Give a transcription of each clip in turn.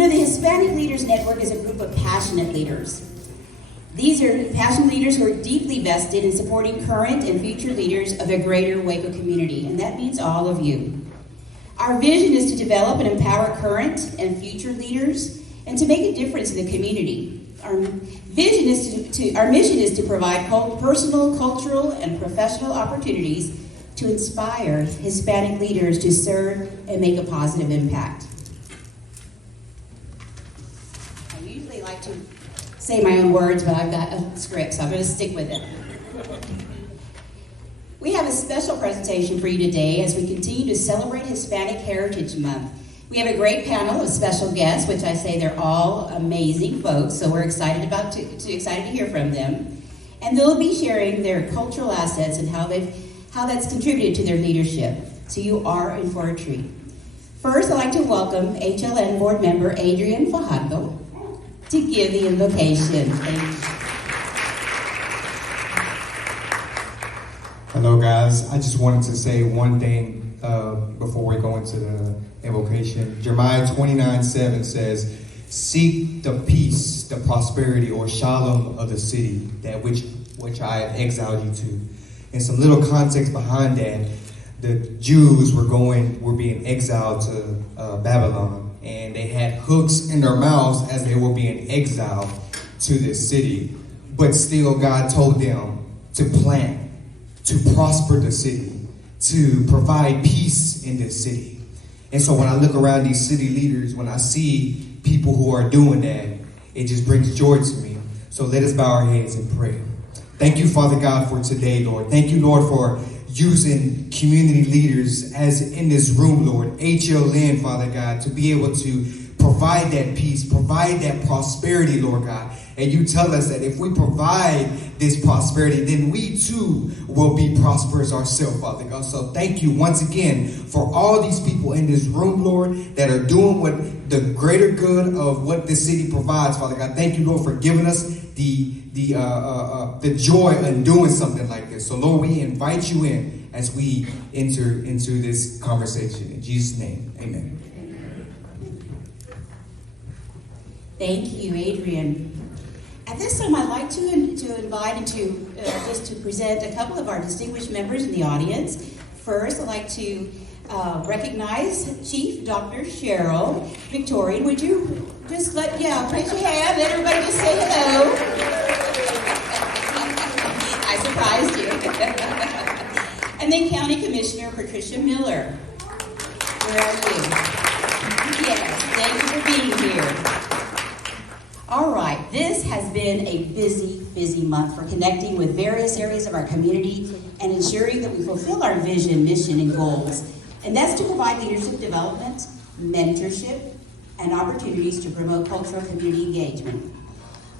The Hispanic Leaders Network is a group of passionate leaders. These are passionate leaders who are deeply vested in supporting current and future leaders of the greater Waco community, and that means all of you. Our vision is to develop and empower current and future leaders and to make a difference in the community. Our mission is to provide personal, cultural, and professional opportunities to inspire Hispanic leaders to serve and make a positive impact. I usually like to say my own words, but I've got a script, so I'm going to stick with it. We have a special presentation for you today as we continue to celebrate Hispanic Heritage Month. We have a great panel of special guests, which I say they're all amazing folks, so we're excited excited to hear from them. And they'll be sharing their cultural assets and how that's contributed to their leadership. So you are in for a treat. First, I'd like to welcome HLN board member Adrian Fajardo to give the invocation. Hello guys, I just wanted to say one thing before we go into the invocation. Jeremiah 29:7 says, "Seek the peace, the prosperity, or shalom of the city, that which I have exiled you to." And some little context behind that, the Jews were being exiled to Babylon, and they had hooks in their mouths as they were being exiled to this city. But still God told them to plant, to prosper the city, to provide peace in this city. And so when I look around these city leaders, when I see people who are doing that, it just brings joy to me. So let us bow our heads and pray. Thank you, Father God, for today, Lord. Thank you, Lord, for using community leaders as in this room, Lord, HLN, Father God, to be able to provide that peace, provide that prosperity, Lord God. And you tell us that if we provide this prosperity, then we too will be prosperous ourselves, Father God. So thank you once again for all these people in this room, Lord, that are doing what the greater good of what the city provides, Father God. Thank you, Lord, for giving us the joy in doing something like this. So Lord, we invite you in as we enter into this conversation. In Jesus' name, amen. Thank you, Adrian. At this time, I'd like to invite and to present a couple of our distinguished members in the audience. First, I'd like to recognize Chief Dr. Cheryl Victorian. Would you just raise your hand, let everybody just say hello. I surprised you. And then County Commissioner Patricia Miller. Where are you? Yes, thank you for being here. All right, this has been a busy month for connecting with various areas of our community and ensuring that we fulfill our vision, mission, and goals. And that's to provide leadership development, mentorship, and opportunities to promote cultural community engagement.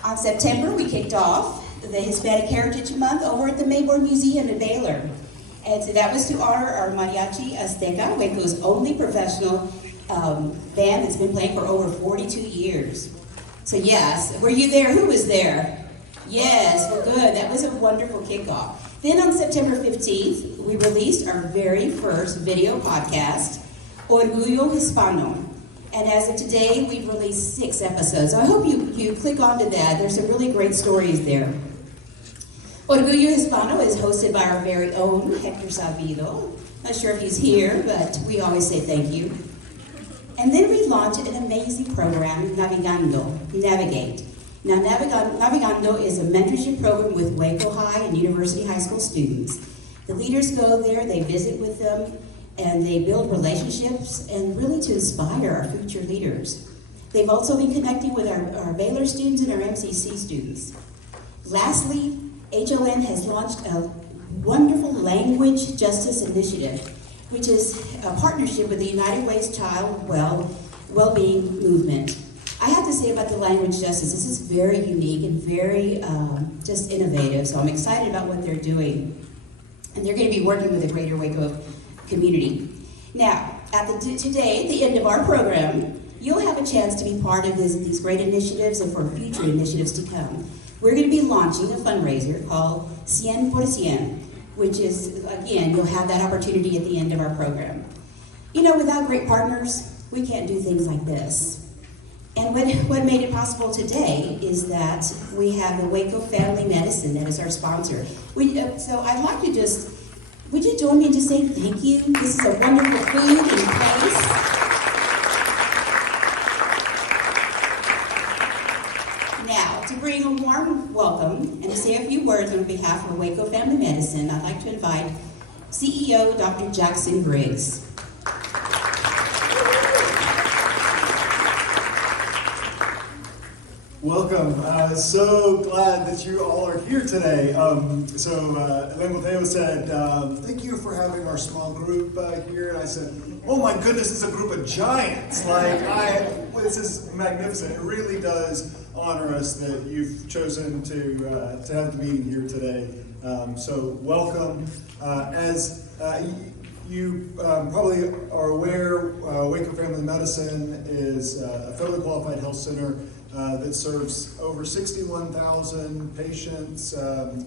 On September, we kicked off the Hispanic Heritage Month over at the Mayborn Museum in Baylor. And so that was to honor our Mariachi Azteca, Waco's only professional band that's been playing for over 42 years. So yes, were you there? Who was there? Yes, well good. That was a wonderful kickoff. Then on September 15th, we released our very first video podcast, Orgullo Hispano. And as of today, we've released 6 episodes. So I hope you click onto that. There's some really great stories there. Orgullo Hispano is hosted by our very own Hector Sabido. Not sure if he's here, but we always say thank you. And then we launched an amazing program, Navigate. Now, Navigando is a mentorship program with Waco High and University High School students. The leaders go there, they visit with them, and they build relationships and really to inspire our future leaders. They've also been connecting with our Baylor students and our MCC students. Lastly, HLN has launched a wonderful language justice initiative, which is a partnership with the United Way's Child Wellbeing Movement. I have to say about the language justice, this is very unique and very just innovative, so I'm excited about what they're doing. And they're going to be working with the greater Waco community. Now, today, at the end of our program, you'll have a chance to be part of these great initiatives and for future initiatives to come. We're going to be launching a fundraiser called 100%, which is, again, you'll have that opportunity at the end of our program. You know, without great partners, we can't do things like this. And what made it possible today is that we have the Waco Family Medicine that is our sponsor. So I'd like to would you join me in just saying thank you? This is a wonderful food and place. Now, to bring a warm welcome and to say a few words on behalf of Waco Family Medicine, I'd like to invite CEO Dr. Jackson Briggs. Welcome. So glad that you all are here today. Elaine Mateo said, thank you for having our small group here. And I said, oh my goodness, it's a group of giants. This is magnificent. It really does honor us that you've chosen to have the meeting here today. So welcome. As you probably are aware, Waco Family Medicine is a federally qualified health center that serves over 61,000 patients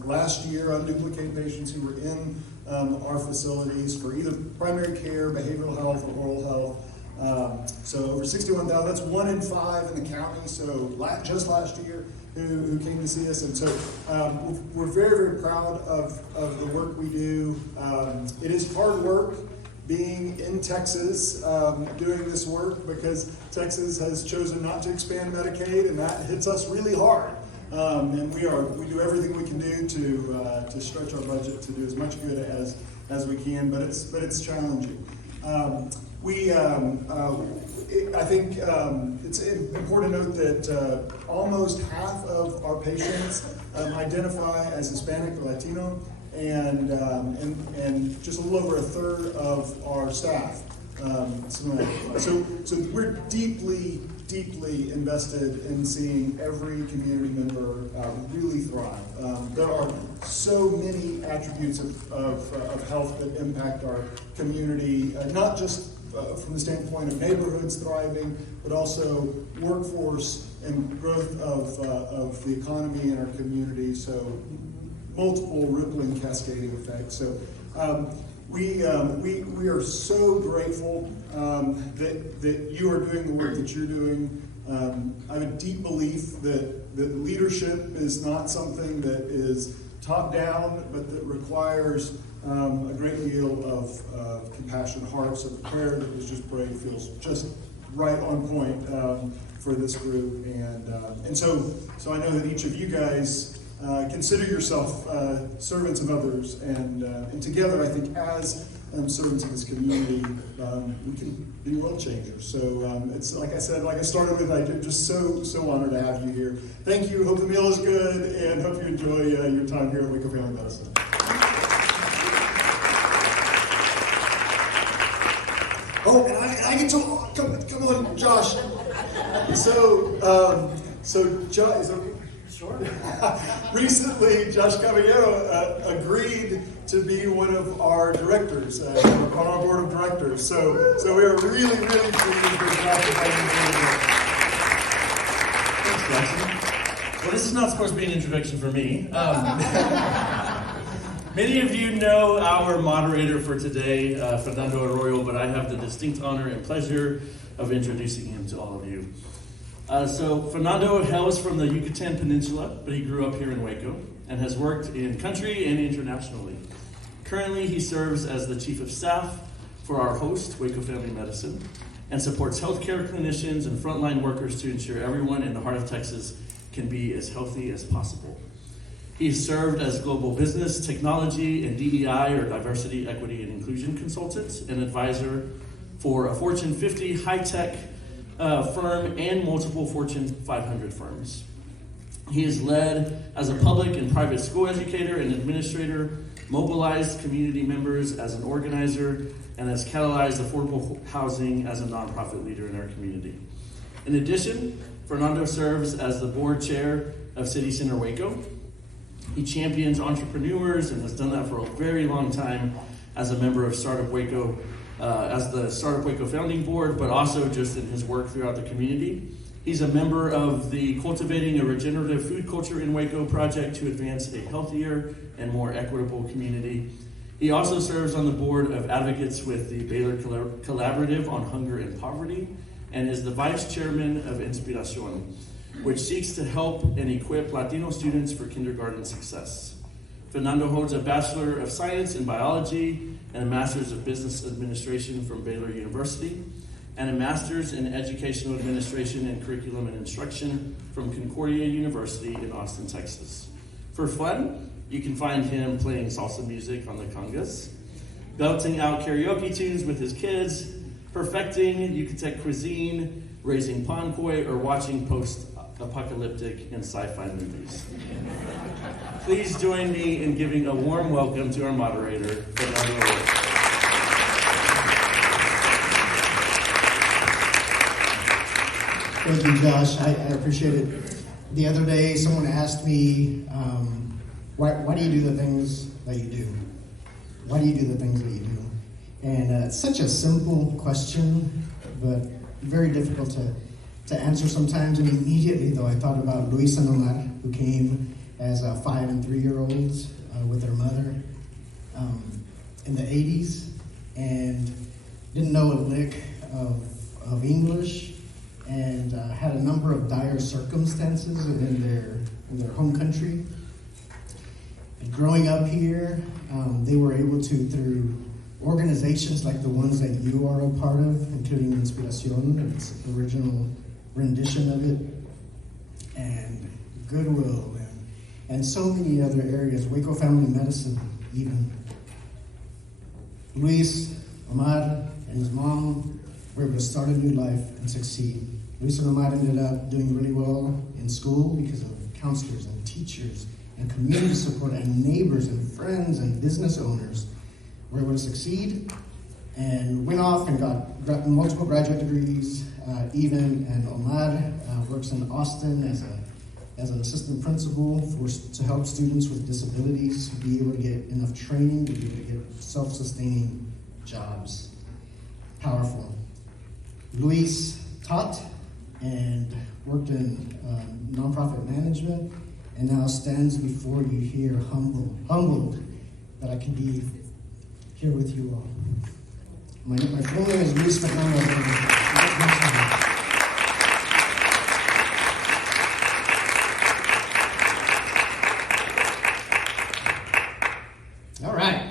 last year, unduplicated patients who were in our facilities for either primary care, behavioral health, or oral health. So over 61,000, that's 1 in 5 in the county, so just last year who came to see us. And so we're very, very proud of the work we do. It is hard work being in Texas, doing this work, because Texas has chosen not to expand Medicaid, and that hits us really hard. And we do everything we can do to stretch our budget to do as much good as we can, but it's challenging. I think it's important to note that almost half of our patients identify as Hispanic or Latino, and just a little over a third of our staff. So we're deeply invested in seeing every community member really thrive. There are so many attributes of health that impact our community, not just from the standpoint of neighborhoods thriving, but also workforce and growth of the economy in our community. So multiple rippling cascading effects. So we are so grateful that you are doing the work that you're doing. I have a deep belief that leadership is not something that is top down, but that requires a great deal of compassion, heart. So the prayer that was just prayed feels just right on point for this group. And so I know that each of you guys consider yourself servants of others, and together, I think, as servants of this community, we can be world changers. So it's like I said, like I started with, I'm just so honored to have you here. Thank you. Hope the meal is good, and hope you enjoy your time here at Waco Family Medicine. Oh, and I get to come on, Josh. So Josh is okay. Sure. Recently, Josh Caballero agreed to be one of our directors on our board of directors. So we are really pleased with Josh having you here. Thanks, Jackson. Well, this is not supposed to be an introduction for me. Many of you know our moderator for today, Fernando Arroyo, but I have the distinct honor and pleasure of introducing him to all of you. So Fernando hails from the Yucatan Peninsula, but he grew up here in Waco and has worked in country and internationally. Currently, he serves as the Chief of Staff for our host, Waco Family Medicine, and supports healthcare clinicians and frontline workers to ensure everyone in the heart of Texas can be as healthy as possible. He served as global business, technology, and DEI, or diversity, equity, and inclusion consultant and advisor for a Fortune 50 high-tech firm and multiple Fortune 500 firms. He has led as a public and private school educator and administrator, mobilized community members as an organizer, and has catalyzed affordable housing as a nonprofit leader in our community. In addition, Fernando serves as the board chair of City Center Waco. He champions entrepreneurs and has done that for a very long time as a member of Startup Waco, as the Startup Waco founding board, but also just in his work throughout the community. He's a member of the Cultivating a Regenerative Food Culture in Waco project to advance a healthier and more equitable community. He also serves on the board of advocates with the Baylor Collaborative on Hunger and Poverty, and is the vice chairman of Inspiración, which seeks to help and equip Latino students for kindergarten success. Fernando holds a Bachelor of Science in Biology and a Master's of Business Administration from Baylor University, and a Master's in Educational Administration and Curriculum and Instruction from Concordia University in Austin, Texas. For fun, you can find him playing salsa music on the congas, belting out karaoke tunes with his kids, perfecting Yucatec cuisine, raising pond koi, or watching post-apocalyptic and sci-fi movies. Please join me in giving a warm welcome to our moderator, Fernando Arroyo. Thank you, Josh. I appreciate it. The other day, someone asked me, why do you do the things that you do? Why do you do the things that you do? And it's such a simple question, but very difficult to answer sometimes. And immediately, though, I thought about Luis and Omar, who came as 5 and 3-year-olds with their mother in the 80s and didn't know a lick of English, and had a number of dire circumstances in their home country. And growing up here, they were able to, through organizations like the ones that you are a part of, including Inspiración, its original rendition of it, and Goodwill, and so many other areas, Waco Family Medicine even. Luis, Omar, and his mom were able to start a new life and succeed. Luis and Omar ended up doing really well in school because of counselors and teachers and community support and neighbors and friends and business owners were able to succeed and went off and got multiple graduate degrees even, and Omar works in Austin as an assistant principal to help students with disabilities be able to get enough training to be able to get self-sustaining jobs. Powerful. Luis taught and worked in nonprofit management, and now stands before you here humbled that I can be here with you all. My full name is Luis Fernando. All right.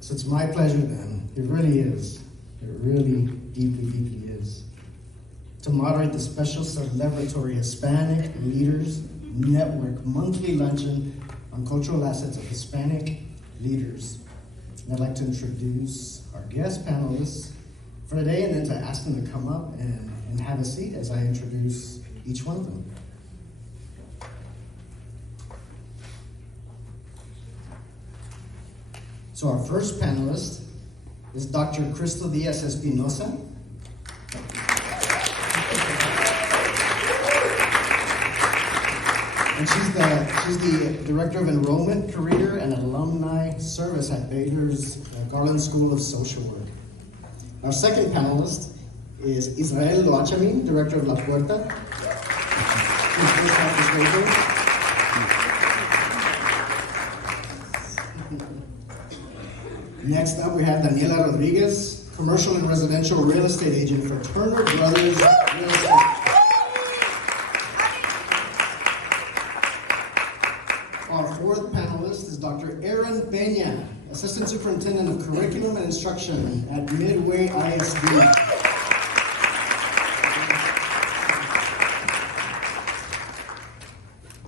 So it's my pleasure then. It really is. It really deeply is. To moderate the special celebratory Hispanic Leaders Network monthly luncheon on cultural assets of Hispanic leaders. And I'd like to introduce our guest panelists for today, and then to ask them to come up and have a seat as I introduce each one of them. So our first panelist is Dr. Crystal Diaz Espinosa. And she's the Director of Enrollment, Career, and Alumni Service at Baylor's Garland School of Social Work. Our second panelist is Israel Loachamin, Director of La Puerta. Next up, we have Daniela Rodriguez, Commercial and Residential Real Estate Agent for Turner Brothers Real Estate. Our fourth panelist is Dr. Aaron Peña, Assistant Superintendent of Curriculum and Instruction at Midway ISD.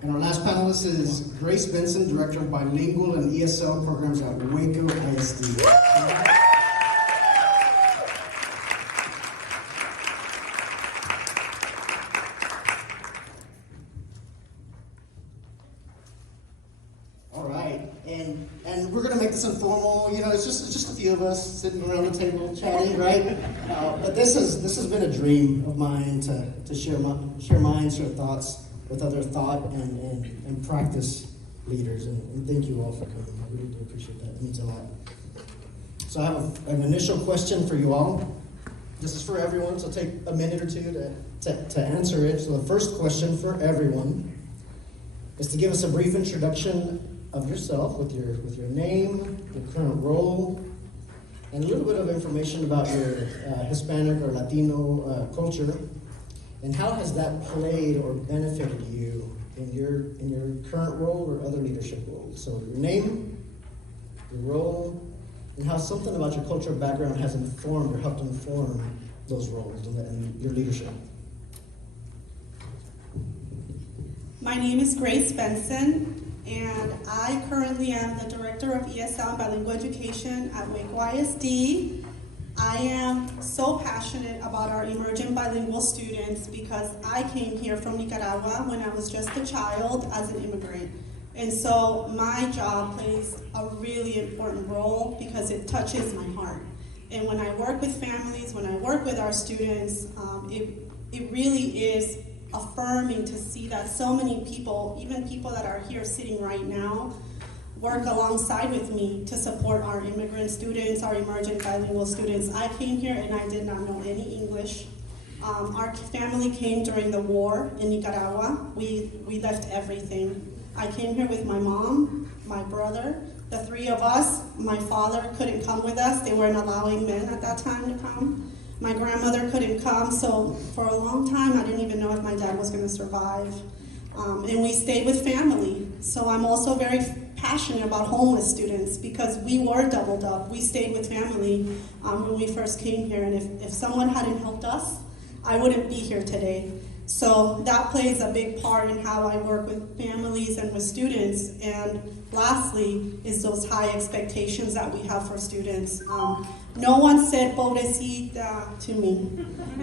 And our last panelist is Grace Benson, Director of Bilingual and ESL Programs at Waco ISD. All right, and we're gonna make this informal. You know, it's just a few of us sitting around the table chatting, right? But this has been a dream of mine to share minds, share thoughts with other thought and practice leaders, and thank you all for coming. I really do appreciate that. It means a lot. So I have an initial question for you all. This is for everyone, so take a minute or two to answer it. So the first question for everyone is to give us a brief introduction of yourself with your name, your current role, and a little bit of information about your Hispanic or Latino culture, and how has that played or benefited you in your current role or other leadership roles? So your name, your role, and how something about your cultural background has informed or helped inform those roles and your leadership. My name is Grace Benson, and I currently am the Director of ESL and Bilingual Education at Waco ISD. I am so passionate about our emerging bilingual students because I came here from Nicaragua when I was just a child as an immigrant. And so my job plays a really important role because it touches my heart. And when I work with families, when I work with our students, it really is affirming to see that so many people, even people that are here sitting right now, work alongside with me to support our immigrant students, our emerging bilingual students. I came here and I did not know any English. Our family came during the war in Nicaragua. We left everything. I came here with my mom, my brother, the three of us. My father couldn't come with us. They weren't allowing men at that time to come. My grandmother couldn't come, so for a long time I didn't even know if my dad was going to survive. And we stayed with family. So I'm also very passionate about homeless students because we were doubled up. We stayed with family when we first came here, and if someone hadn't helped us, I wouldn't be here today. So that plays a big part in how I work with families and with students. And lastly is those high expectations that we have for students. No one said pobrecita to me.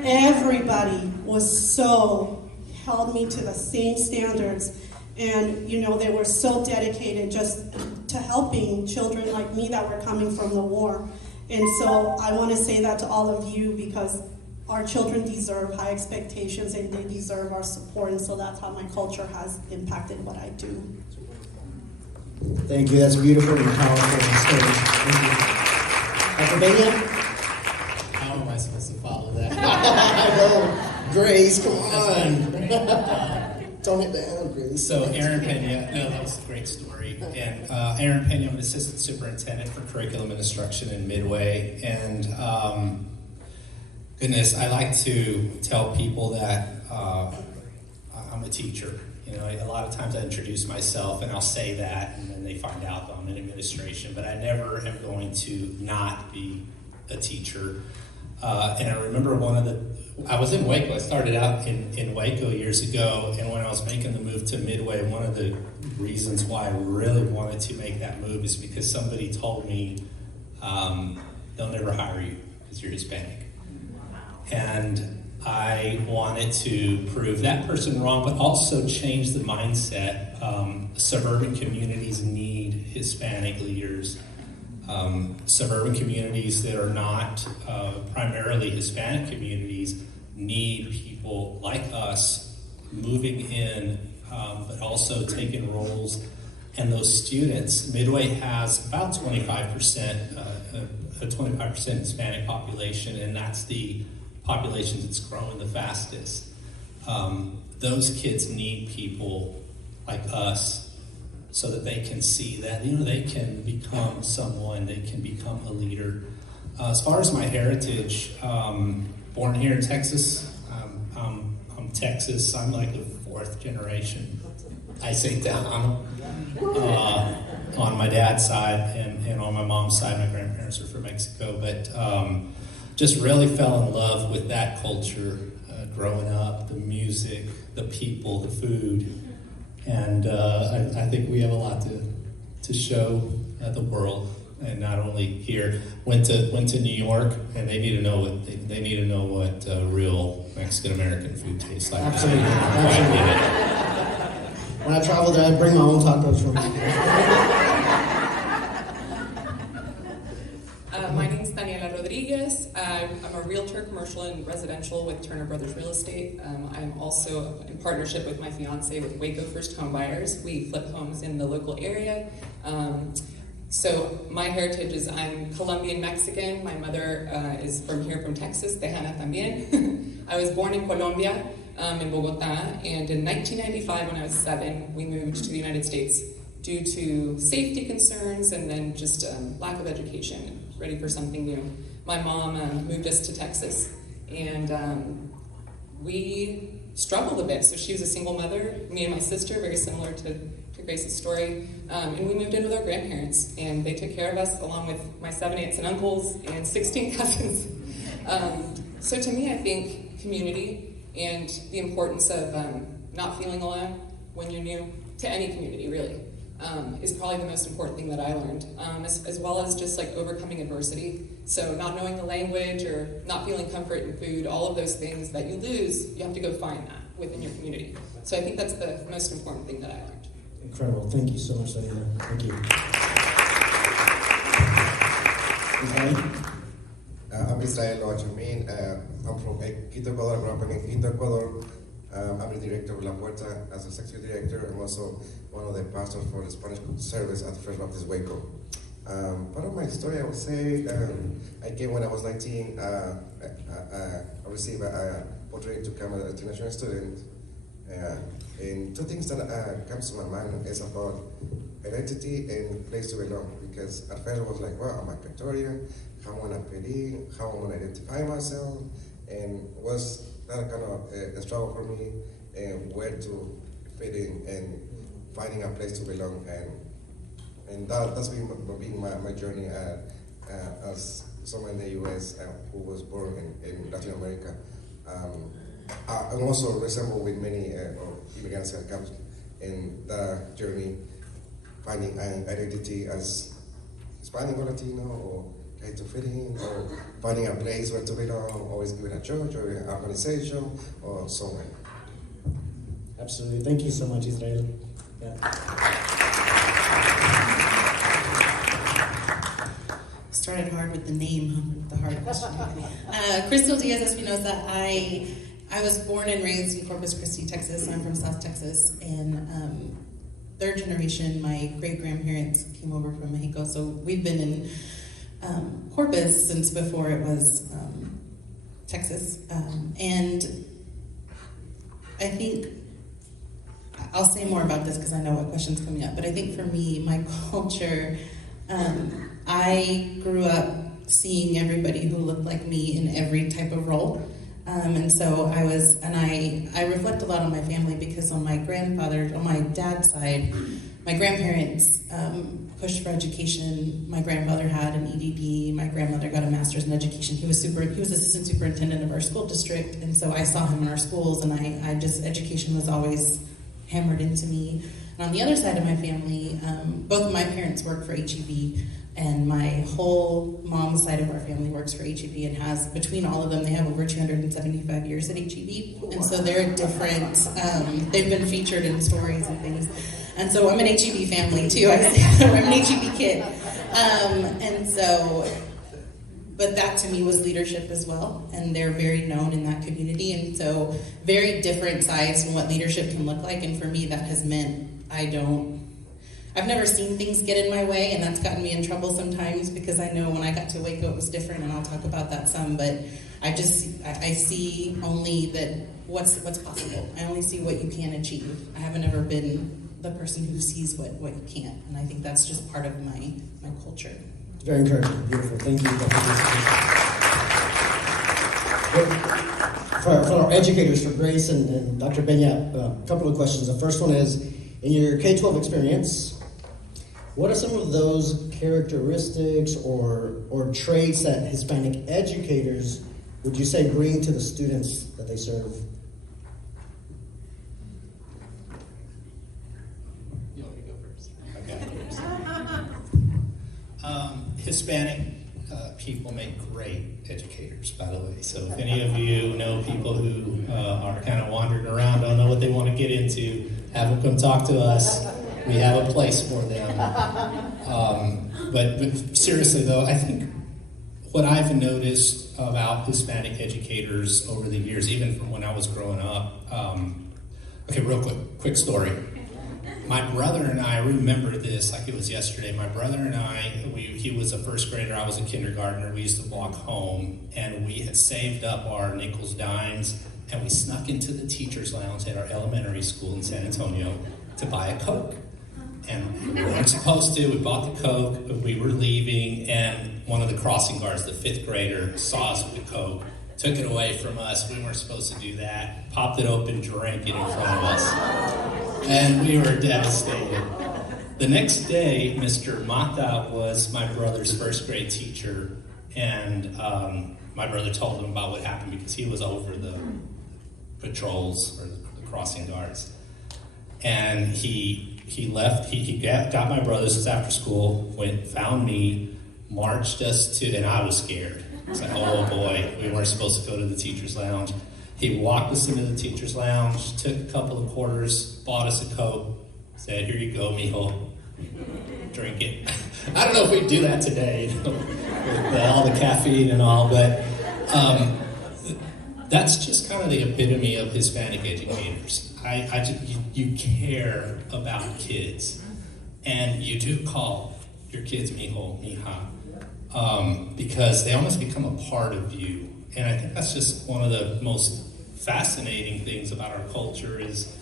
Everybody held me to the same standards. And they were so dedicated just to helping children like me that were coming from the war. And so I want to say that to all of you because our children deserve high expectations and they deserve our support, and so that's how my culture has impacted what I do. Thank you. That's beautiful and powerful and sturdy. Thank you. Dr. Benya? How am I supposed to follow that? I know. Grace, come on. Tone it down, Grace. So Aaron Pena, no, that was a great story. And Aaron Pena, I'm an assistant superintendent for curriculum and instruction in Midway. And goodness, I like to tell people that I'm a teacher. A lot of times I introduce myself and I'll say that, and then they find out that I'm in administration, but I never am going to not be a teacher. And I remember I was in Waco. I started out in Waco years ago, and when I was making the move to Midway, one of the reasons why I really wanted to make that move is because somebody told me they'll never hire you because you're Hispanic. And I wanted to prove that person wrong, but also change the mindset. Suburban communities need Hispanic leaders. Suburban communities that are not primarily Hispanic communities need people like us moving in, but also taking roles. And those students, Midway has about 25%, a 25% Hispanic population, and that's the population that's growing the fastest. Those kids need people like us so that they can see that they can become someone, they can become a leader. As far as my heritage, born here in Texas, I'm Texas. I'm like the fourth generation. I say Tejano on my dad's side, and on my mom's side, my grandparents are from Mexico, but just really fell in love with that culture growing up, the music, the people, the food, and I think we have a lot to show the world, and not only here. Went to New York, and they need to know what real Mexican American food tastes like. Absolutely. I get it. When I travel there, I bring my own tacos from My name's Daniela Rodriguez. I'm a realtor, commercial and residential with Turner Brothers Real Estate. I'm also in partnership with my fiance with Waco First Home Buyers. We flip homes in the local area. So my heritage is I'm Colombian Mexican. My mother is from Texas, Tejana también. I was born in Colombia, in Bogota, and in 1995 when I was 7, we moved to the United States due to safety concerns and then just lack of education. ready for something new. My mom moved us to Texas, and we struggled a bit. So she was a single mother, me and my sister, very similar to Grace's story, and we moved in with our grandparents, and they took care of us along with my 7 aunts and uncles and 16 cousins. So to me, I think community and the importance of not feeling alone when you're new to any community, really, is probably the most important thing that I learned, as well as just like overcoming adversity. So not knowing the language or not feeling comfort in food, all of those things that you lose, you have to go find that within your community. So I think that's the most important thing that I learned. Incredible. Thank you so much, Daniela. Thank you. Okay. I'm Israel Ochamin. I'm from Quito, Ecuador. I grew up in Quito, Ecuador. I'm the director of La Puerta as a secretary director. I'm also one of the pastors for the Spanish service at First Baptist Waco. Part of my story, I would say, I came when I was 19. I received a opportunity to come as an international student. And two things that comes to my mind is about identity and place to belong. Because at first I was like, well, I'm a Victorian. How am I going to fit in? How am I going to identify myself? And was that kind of a struggle for me, and where to fit in and finding a place to belong. And that's been my journey as someone in the U.S. Who was born in Latin America. I also resemble with many immigrants that come in the journey, finding an identity as Hispanic or Latino, or trying to fit in, or finding a place where to belong, always in a church or an organization or somewhere. Absolutely. Thank you so much, Israel. Yeah. Started hard with the name, the hard question. Crystal Diaz Espinosa. I was born and raised in Corpus Christi, Texas. I'm from South Texas, and third generation, my great-grandparents came over from Mexico, so we've been in Corpus since before it was Texas. And I think, I'll say more about this because I know what question's coming up, but I think for me, my culture, I grew up seeing everybody who looked like me in every type of role. And so I reflect a lot on my family because on my dad's side, my grandparents pushed for education. My grandfather had an EDD. My grandmother got a master's in education. He was assistant superintendent of our school district, and so I saw him in our schools, and education was always hammered into me. And on the other side of my family, both of my parents work for HEB, and my whole mom's side of our family works for HEB and has, between all of them, they have over 275 years at HEB. And so they're different, they've been featured in stories and things. And so I'm an HEB family too, I say, I'm an HEB kid. But that to me was leadership as well, and they're very known in that community, and so very different sides from what leadership can look like, and for me that has meant I've never seen things get in my way, and that's gotten me in trouble sometimes because I know when I got to Waco it was different, and I'll talk about that some, but I see only that what's possible. I only see what you can achieve. I haven't ever been the person who sees what you can't, and I think that's just part of my culture. Very encouraging. Beautiful. Thank you. For our educators, for Grace and Dr. Benyap, a couple of questions. The first one is, in your K-12 experience, what are some of those characteristics or traits that Hispanic educators, would you say, bring to the students that they serve? You want me to go first? Okay. Hispanic people make great educators, by the way. So if any of you know people who are kind of wandering around, don't know what they want to get into, have them come talk to us. We have a place for them. But seriously, though, I think what I've noticed about Hispanic educators over the years, even from when I was growing up, okay, real quick story. My brother and I remember this like it was yesterday. My brother and I, he was a first grader, I was a kindergartner. We used to walk home, and we had saved up our nickels, dimes, and we snuck into the teacher's lounge at our elementary school in San Antonio to buy a Coke. And we weren't supposed to. We bought the Coke, we were leaving, and one of the crossing guards, the 5th grader, saw us with the Coke, took it away from us. We weren't supposed to do that. Popped it open, drank it in front of us. And we were devastated. The next day, Mr. Mata was my brother's 1st grade teacher, and my brother told him about what happened because he was over the patrols or the crossing guards. And he left, he got my brother, this was after school, found me, marched us to, and I was scared. I was like, oh boy, we weren't supposed to go to the teacher's lounge. He walked us into the teacher's lounge, took a couple of quarters, bought us a Coke, said, here you go, mijo, drink it. I don't know if we'd do that today, with all the caffeine and all, but that's just kind of the epitome of Hispanic educators. You care about kids, and you do call your kids mijo, mija, because they almost become a part of you. And I think that's just one of the most fascinating things about our culture is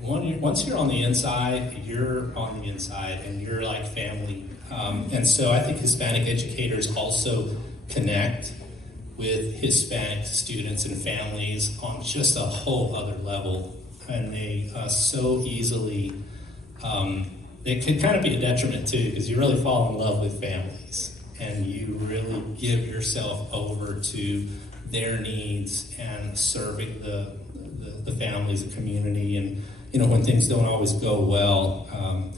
once you're on the inside, you're on the inside, and you're like family. And so I think Hispanic educators also connect with Hispanic students and families on just a whole other level. And they so easily, it can kind of be a detriment too, because you really fall in love with families and you really give yourself over to their needs and serving the families, the community. And you know, when things don't always go well,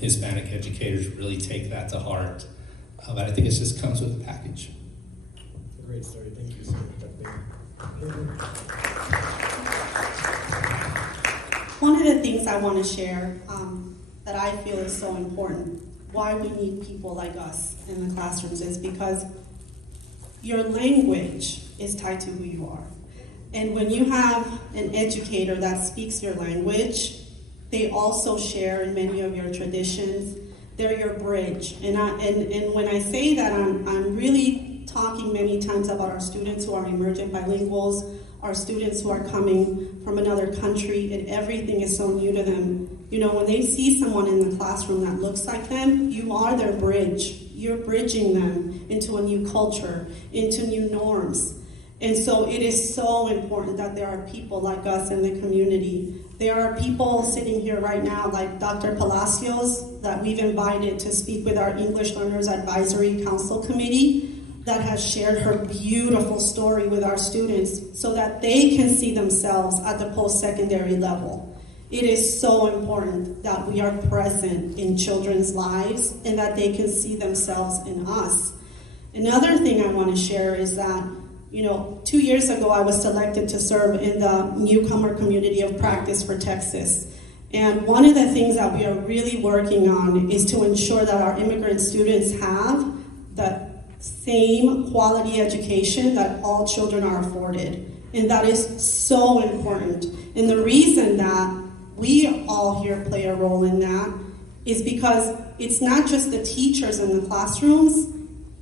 Hispanic educators really take that to heart. But I think it just comes with the package. Great story. Thank you so much, Dr. One of the things I want to share that I feel is so important, why we need people like us in the classrooms, is because your language is tied to who you are. And when you have an educator that speaks your language, they also share in many of your traditions. They're your bridge. And when I say that, I'm really talking many times about our students who are emergent bilinguals, our students who are coming from another country, and everything is so new to them. You know, when they see someone in the classroom that looks like them, you are their bridge. You're bridging them into a new culture, into new norms. And so it is so important that there are people like us in the community. There are people sitting here right now, like Dr. Palacios, that we've invited to speak with our English Learners Advisory Council Committee, that has shared her beautiful story with our students so that they can see themselves at the post-secondary level. It is so important that we are present in children's lives and that they can see themselves in us. Another thing I want to share is that, you know, 2 years ago I was selected to serve in the newcomer community of practice for Texas. And one of the things that we are really working on is to ensure that our immigrant students have the same quality education that all children are afforded. And that is so important. And the reason that we all here play a role in that is because it's not just the teachers in the classrooms,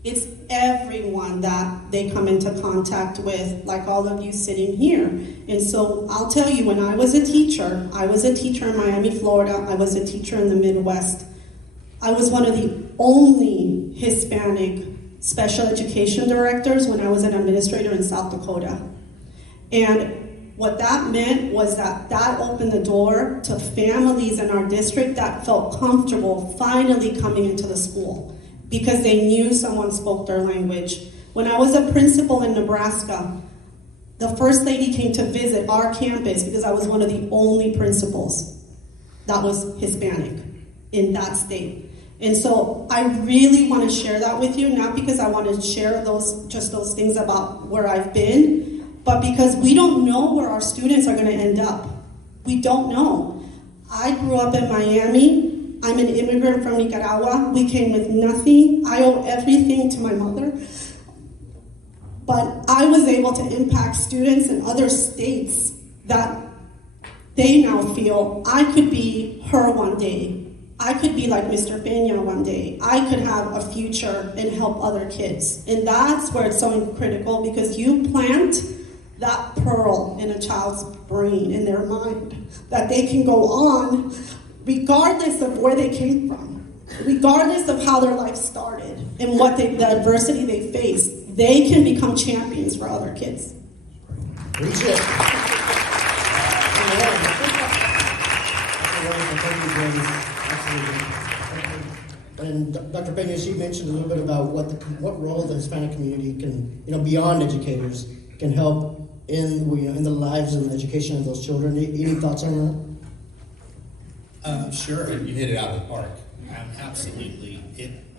it's everyone that they come into contact with, like all of you sitting here. And so I'll tell you, when I was a teacher in Miami, Florida, I was a teacher in the Midwest. I was one of the only Hispanic special education directors when I was an administrator in South Dakota. And what that meant was that opened the door to families in our district that felt comfortable finally coming into the school because they knew someone spoke their language. When I was a principal in Nebraska, the first lady came to visit our campus because I was one of the only principals that was Hispanic in that state. And so I really want to share that with you, not because I want to share those things about where I've been, but because we don't know where our students are going to end up. We don't know. I grew up in Miami. I'm an immigrant from Nicaragua. We came with nothing. I owe everything to my mother. But I was able to impact students in other states that they now feel I could be her one day. I could be like Mr. Peña one day. I could have a future and help other kids. And that's where it's so critical, because you plant that pearl in a child's brain, in their mind, that they can go on regardless of where they came from. regardless of how their life started and the adversity they faced, they can become champions for other kids. Reach it. And Dr. Pena, you mentioned a little bit about what role the Hispanic community can, beyond educators, can help in the lives and education of those children. Any thoughts on that? Sure, you hit it out of the park. Absolutely.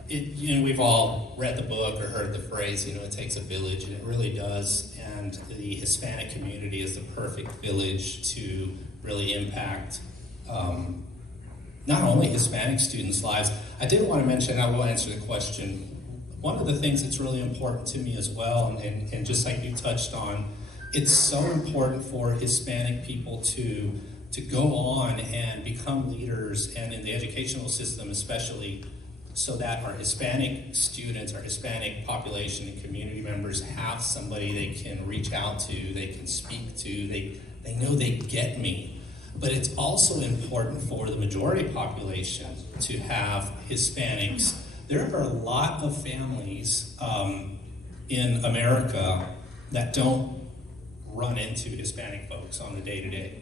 We've all read the book or heard the phrase, it takes a village, and it really does. And the Hispanic community is the perfect village to really impact not only Hispanic students' lives. I did want to mention, I will answer the question, one of the things that's really important to me as well, and just like you touched on, it's so important for Hispanic people to go on and become leaders, and in the educational system especially, so that our Hispanic students, our Hispanic population and community members have somebody they can reach out to, they can speak to, they know they get me. But it's also important for the majority population to have Hispanics. There are a lot of families in America that don't run into Hispanic folks on the day-to-day.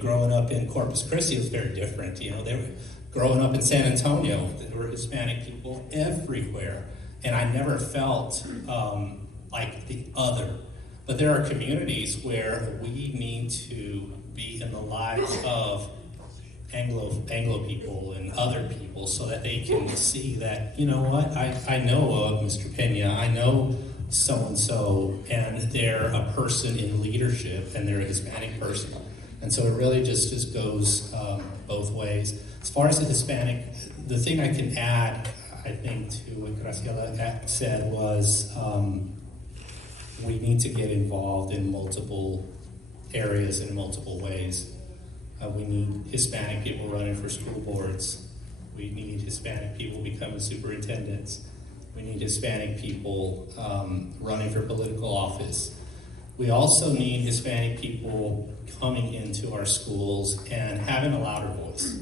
Growing up in Corpus Christi was very different. They were growing up in San Antonio, there were Hispanic people everywhere, and I never felt like the other. But there are communities where we need to be in the lives of Anglo people and other people so that they can see that, I know of Mr. Pena, I know so-and-so, and they're a person in leadership, and they're a Hispanic person. And so it really just goes both ways. As far as the Hispanic, the thing I can add, I think, to what Graciela said was we need to get involved in multiple areas in multiple ways. We need Hispanic people running for school boards. We need Hispanic people becoming superintendents. We need Hispanic people running for political office. We also need Hispanic people coming into our schools and having a louder voice.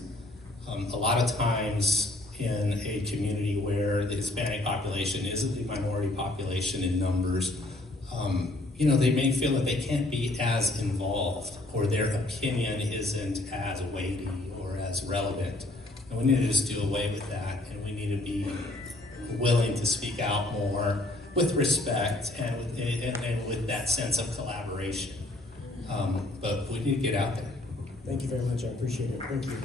A lot of times in a community where the Hispanic population isn't the minority population in numbers, they may feel that they can't be as involved, or their opinion isn't as weighty or as relevant. And we need to just do away with that, and we need to be willing to speak out more with respect and with that sense of collaboration. But we need to get out there. Thank you very much. I appreciate it. Thank you.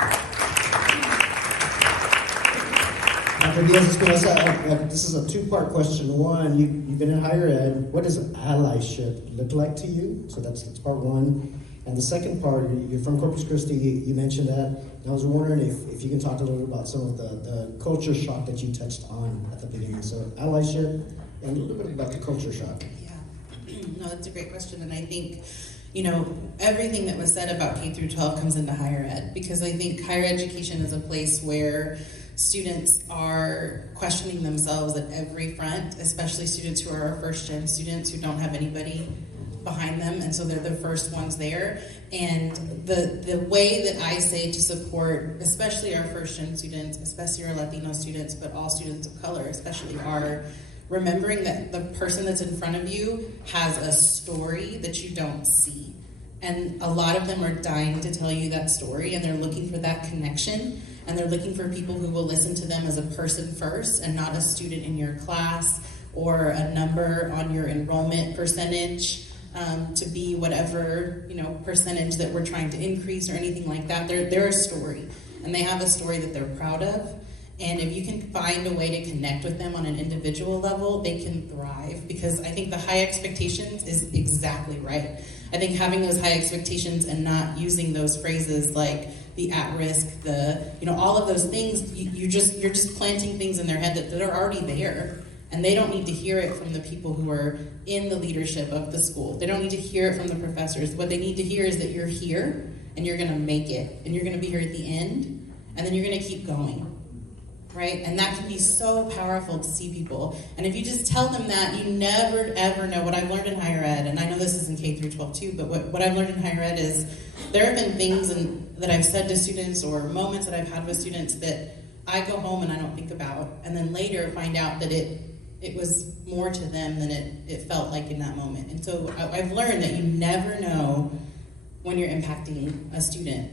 Dr. Diaz-Espinosa, this is a two-part question. One, you've been in higher ed. What does allyship look like to you? So that's part one. And the second part, you're from Corpus Christi. You mentioned that. And I was wondering if you can talk a little bit about some of the culture shock that you touched on at the beginning. So allyship and a little bit about the culture shock. Yeah. No, that's a great question. And I think, everything that was said about K through 12 comes into higher ed, because I think higher education is a place where students are questioning themselves at every front, especially students who are our first-gen students who don't have anybody behind them, and so they're the first ones there. And the way that I say to support, especially our first-gen students, especially our Latino students, but all students of color especially, are remembering that the person that's in front of you has a story that you don't see. And a lot of them are dying to tell you that story, and they're looking for that connection, and they're looking for people who will listen to them as a person first and not a student in your class or a number on your enrollment percentage to be whatever percentage that we're trying to increase or anything like that. They're a story, and they have a story that they're proud of. And if you can find a way to connect with them on an individual level, they can thrive, because I think the high expectations is exactly right. I think having those high expectations and not using those phrases like the at-risk, all of those things, you're just planting things in their head that are already there. And they don't need to hear it from the people who are in the leadership of the school. They don't need to hear it from the professors. What they need to hear is that you're here, and you're going to make it, and you're going to be here at the end, and then you're going to keep going. Right? And that can be so powerful to see people. And if you just tell them that, you never, ever know. What I've learned in higher ed, and I know this is in K through 12 too, but what I've learned in higher ed is there have been things that I've said to students or moments that I've had with students that I go home and I don't think about, and then later find out that it was more to them than it felt like in that moment. And so I've learned that you never know when you're impacting a student.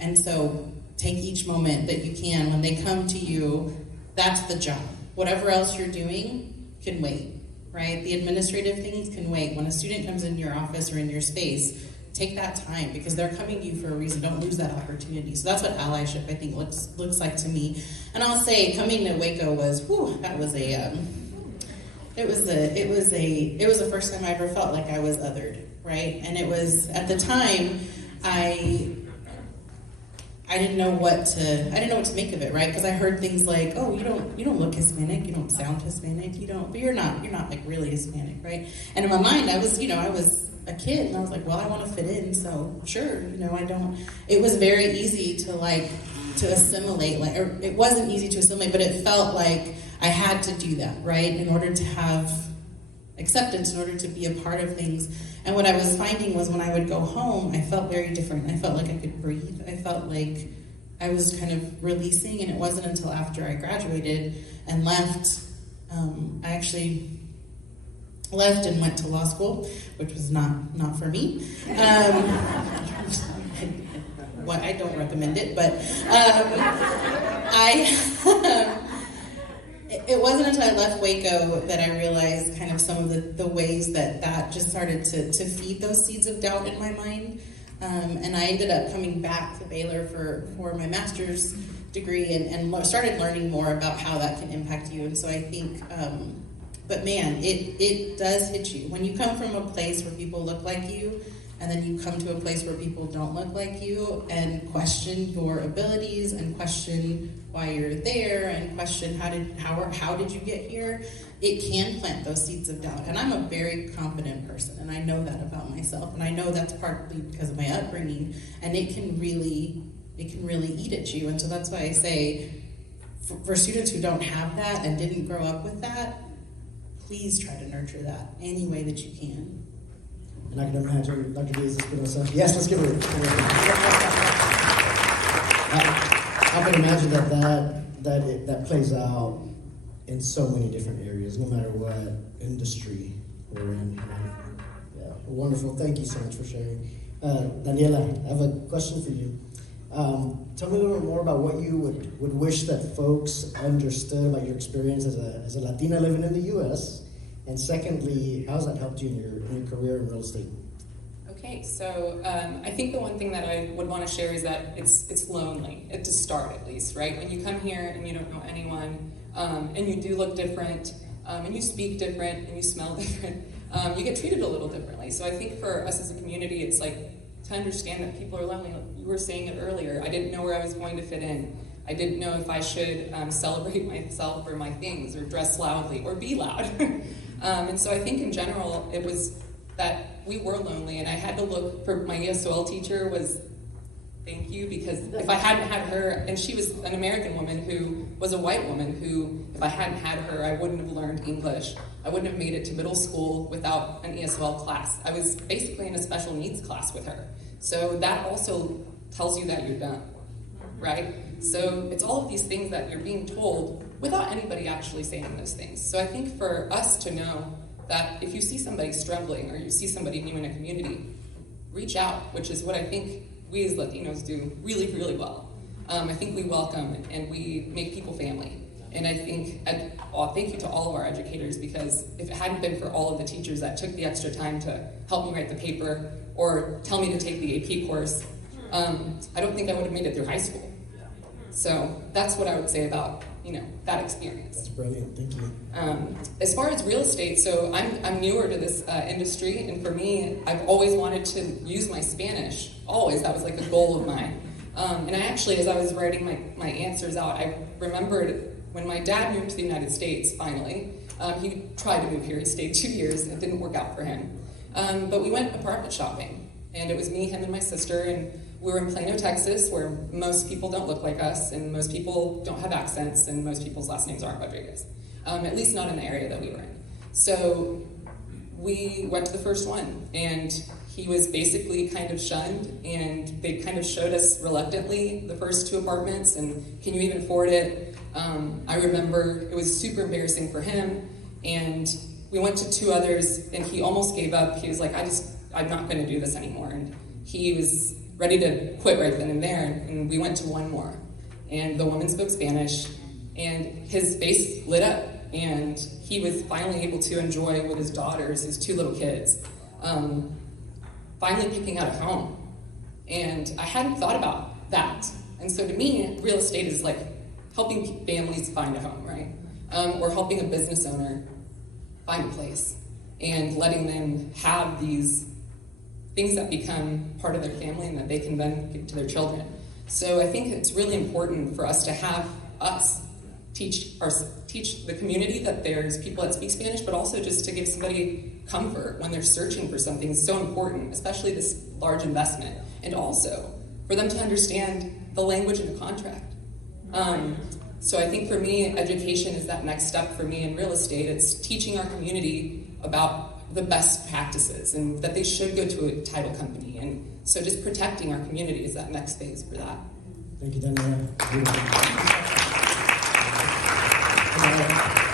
And so take each moment that you can. When they come to you, that's the job. Whatever else you're doing can wait, right? The administrative things can wait. When a student comes in your office or in your space, take that time because they're coming to you for a reason. Don't lose that opportunity. So that's what allyship, I think, looks like to me. And I'll say, coming to Waco was, that was it was the first time I ever felt like I was othered, right? And it was, at the time, I didn't know what to make of it, right? Because I heard things like, "Oh, you don't look Hispanic, you don't sound Hispanic, but you're not like really Hispanic, right?" And in my mind, I was a kid, and I was like, "Well, I want to fit in, so sure, I don't." It was very easy to assimilate, or it wasn't easy to assimilate, but it felt like I had to do that, right, in order to have acceptance, in order to be a part of things. And what I was finding was when I would go home, I felt very different. I felt like I could breathe. I felt like I was kind of releasing, and it wasn't until after I graduated and left, I actually left and went to law school, which was not for me. I don't recommend it, but it wasn't until I left Waco that I realized kind of some of the ways that just started to feed those seeds of doubt in my mind. And I ended up coming back to Baylor for my master's degree and started learning more about how that can impact you. And so I think, but man, it does hit you. When you come from a place where people look like you, and then you come to a place where people don't look like you and question your abilities and question why you're there and question how did you get here, it can plant those seeds of doubt. And I'm a very confident person, and I know that about myself, and I know that's partly because of my upbringing, and it can really eat at you. And so that's why I say, for students who don't have that and didn't grow up with that, please try to nurture that any way that you can. And I can imagine Dr. Diaz-Espinosa. Yes, let's give her I can imagine that plays out in so many different areas, no matter what industry we're in. Yeah, wonderful. Thank you so much for sharing. Daniela, I have a question for you. Tell me a little bit more about what you would wish that folks understood about your experience as a Latina living in the U.S., and secondly, how has that helped you in your career in real estate? Okay, so I think the one thing that I would want to share is that it's lonely, to start at least, right? When you come here and you don't know anyone, and you do look different, and you speak different, and you smell different, you get treated a little differently. So I think for us as a community, it's like to understand that people are lonely. You were saying it earlier, I didn't know where I was going to fit in. I didn't know if I should celebrate myself or my things, or dress loudly, or be loud. And so I think in general, it was that we were lonely, and I had to look for my ESOL teacher was thank you, because if I hadn't had her, and she was an American woman who was a white woman who, if I hadn't had her, I wouldn't have learned English. I wouldn't have made it to middle school without an ESOL class. I was basically in a special needs class with her. So that also tells you that you're done, right? So it's all of these things that you're being told without anybody actually saying those things. So I think for us to know that if you see somebody struggling or you see somebody new in a community, reach out, which is what I think we as Latinos do really, really well. I think we welcome and we make people family. And I think, thank you to all of our educators, because if it hadn't been for all of the teachers that took the extra time to help me write the paper or tell me to take the AP course, I don't think I would have made it through high school. So that's what I would say about that experience. That's brilliant. Thank you. As far as real estate, so I'm newer to this industry, and for me, I've always wanted to use my Spanish. Always, that was like a goal of mine. And I actually, as I was writing my answers out, I remembered when my dad moved to the United States. Finally, he tried to move here. He stayed 2 years. It didn't work out for him. But we went apartment shopping, and it was me, him, and my sister, and we were in Plano, Texas, where most people don't look like us, and most people don't have accents, and most people's last names aren't Rodriguez, at least not in the area that we were in. So we went to the first one, and he was basically kind of shunned, and they kind of showed us reluctantly the first 2 apartments, and can you even afford it? I remember it was super embarrassing for him, and we went to 2 others, and he almost gave up. He was like, I'm not going to do this anymore, and he was ready to quit right then and there, and we went to 1 more, and the woman spoke Spanish, and his face lit up, and he was finally able to enjoy with his daughters, his 2 little kids, finally picking out a home. And I hadn't thought about that. And so to me, real estate is like helping families find a home, right? Or helping a business owner find a place and letting them have these things that become part of their family and that they can then give to their children. So I think it's really important for us to have us teach the community that there's people that speak Spanish, but also just to give somebody comfort when they're searching for something is so important, especially this large investment, and also for them to understand the language in a contract. So I think for me, education is that next step for me in real estate. It's teaching our community about the best practices and that they should go to a title company. And so just protecting our community is that next phase for that. Thank you, Daniela.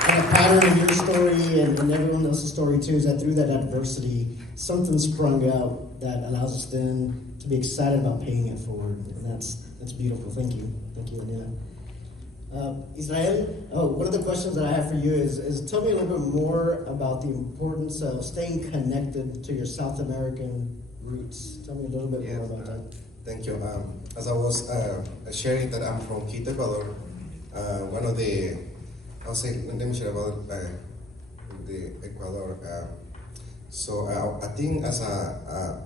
And a pattern of your story and everyone else's story too is that through that adversity, something sprung out that allows us then to be excited about paying it forward. And that's beautiful. Thank you, Daniela. Israel, one of the questions that I have for you is tell me a little bit more about the importance of staying connected to your South American roots. Tell me a little bit more about that. Thank you. As I was sharing that I'm from Quito, Ecuador, one of the, let me share about the Ecuador. So I think as I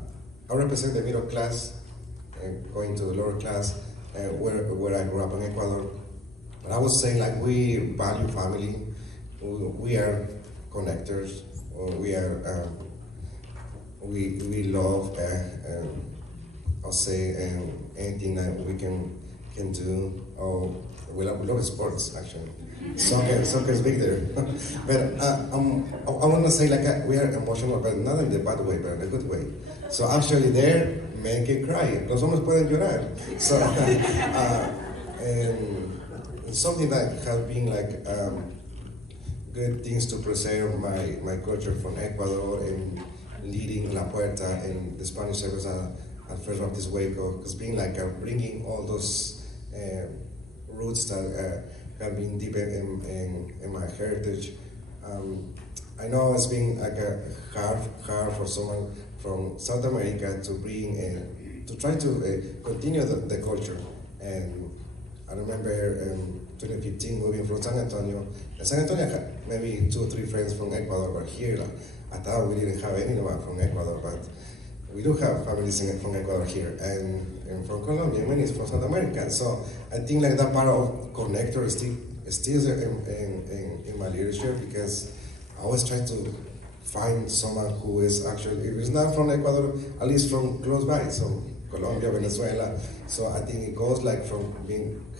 represent the middle class, going to the lower class, where I grew up in Ecuador. But I would say like we value family, we are connectors, we are we love I'll say anything that we can do. We love sports actually. Soccer is big there. But I want to say like we are emotional, but not in the bad way, but in a good way. So actually there, men can cry. Los hombres pueden llorar. So it's something that has been like good things to preserve my culture from Ecuador and leading La Puerta and the Spanish service at First Baptist Waco, because being like bringing all those roots that have been deep in my heritage. I know it's been like hard for someone from South America to bring to try to continue the culture. And I remember 2015 moving from San Antonio. In San Antonio, I had maybe 2 or 3 friends from Ecuador, but here I thought we didn't have anyone from Ecuador, but we do have families from Ecuador here, and from Colombia, many from South America. So I think like that part of connector is still in my leadership, because I always try to find someone who is actually, if it's not from Ecuador, at least from close by, so Colombia, Venezuela. So I think it goes like from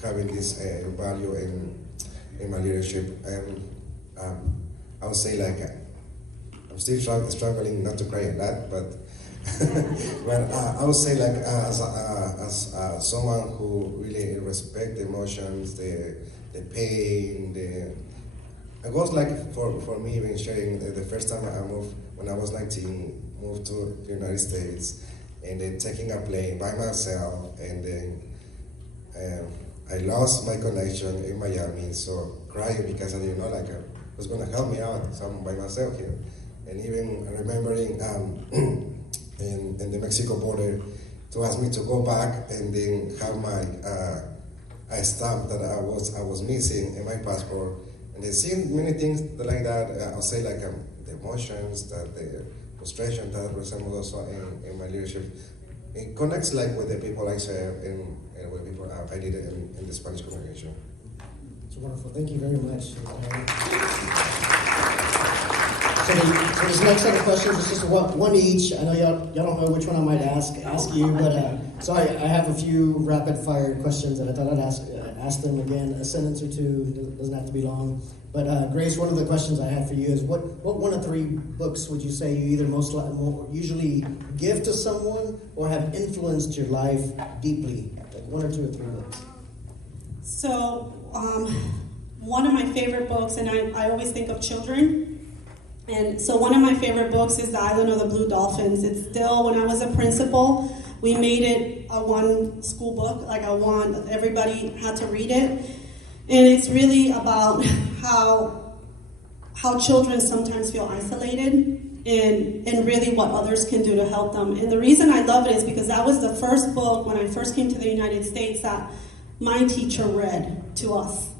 having this value in my leadership. And I would say like I'm still struggling not to cry a lot, but but I would say like as someone who really respects the emotions, the pain, it was like for me even sharing the first time I moved when I was 19, moved to the United States, and then taking a plane by myself, and then I lost my connection in Miami, so crying because I didn't know like was going to help me out, so I'm by myself here. And even remembering in the Mexico border to ask me to go back and then have my a stamp that I was missing in my passport, and then seeing many things like that. I'll say like the emotions, that the frustration that resembles also in my leadership. It connects like with the people I serve and with people I did in the Spanish congregation. It's wonderful. Thank you very much. So this next set of questions is just one each. I know y'all don't know which one I might ask you, but so I have a few rapid fire questions that I thought I'd ask them again a sentence or two. It doesn't have to be long. But Grace, one of the questions I had for you is what one of 3 books would you say you either usually give to someone or have influenced your life deeply? Like 1 or 2 or 3 books. So, one of my favorite books, and I always think of children. And so one of my favorite books is The Island of the Blue Dolphins. It's still, when I was a principal, we made it a one school book, like everybody had to read it. And it's really about how children sometimes feel isolated and really what others can do to help them. And the reason I love it is because that was the first book when I first came to the United States that my teacher read to us.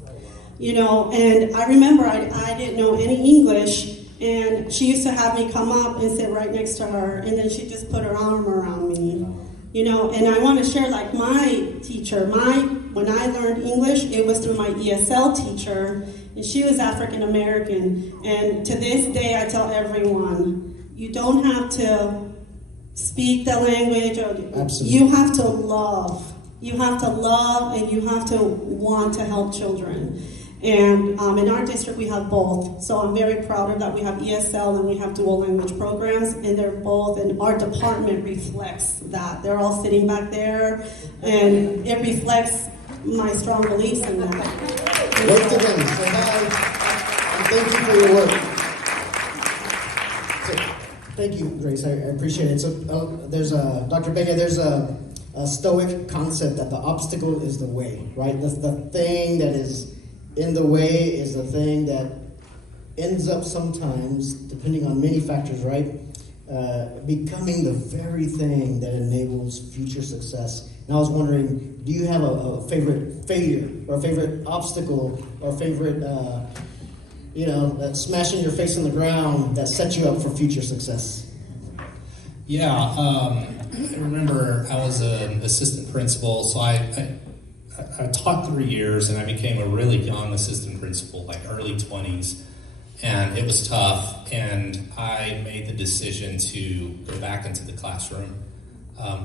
You know, and I remember I didn't know any English, and she used to have me come up and sit right next to her, and then she'd just put her arm around me. You know, and I want to share, like, my teacher, when I learned English, it was through my ESL teacher, and she was African American. And to this day, I tell everyone, you don't have to speak the language, Absolutely. You have to love. You have to love, and you have to want to help children. And in our district, we have both. So I'm very proud of that. We have ESL and we have dual language programs, and they're both, and our department reflects that. They're all sitting back there, and it reflects my strong beliefs in that. Wave to them, say hi, and thank you for your work. So, thank you, Grace, I appreciate it. So there's Dr. Benya, there's a Stoic concept that the obstacle is the way, right? The thing that is in the way is the thing that ends up sometimes, depending on many factors, right, becoming the very thing that enables future success. And I was wondering, do you have a favorite failure or a favorite obstacle or a favorite, smashing your face on the ground that sets you up for future success? Yeah, I remember I was an assistant principal, so I taught 3 years, and I became a really young assistant principal, like early 20s, and it was tough, and I made the decision to go back into the classroom.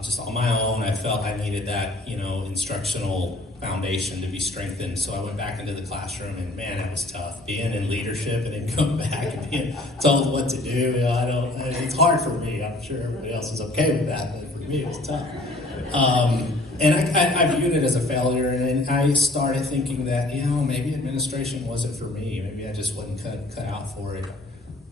Just on my own, I felt I needed that, instructional foundation to be strengthened, so I went back into the classroom, and man, that was tough. Being in leadership and then coming back and being told what to do, it's hard for me. I'm sure everybody else is okay with that, but for me, it was tough. And I viewed it as a failure, and I started thinking that, maybe administration wasn't for me. Maybe I just wasn't cut out for it.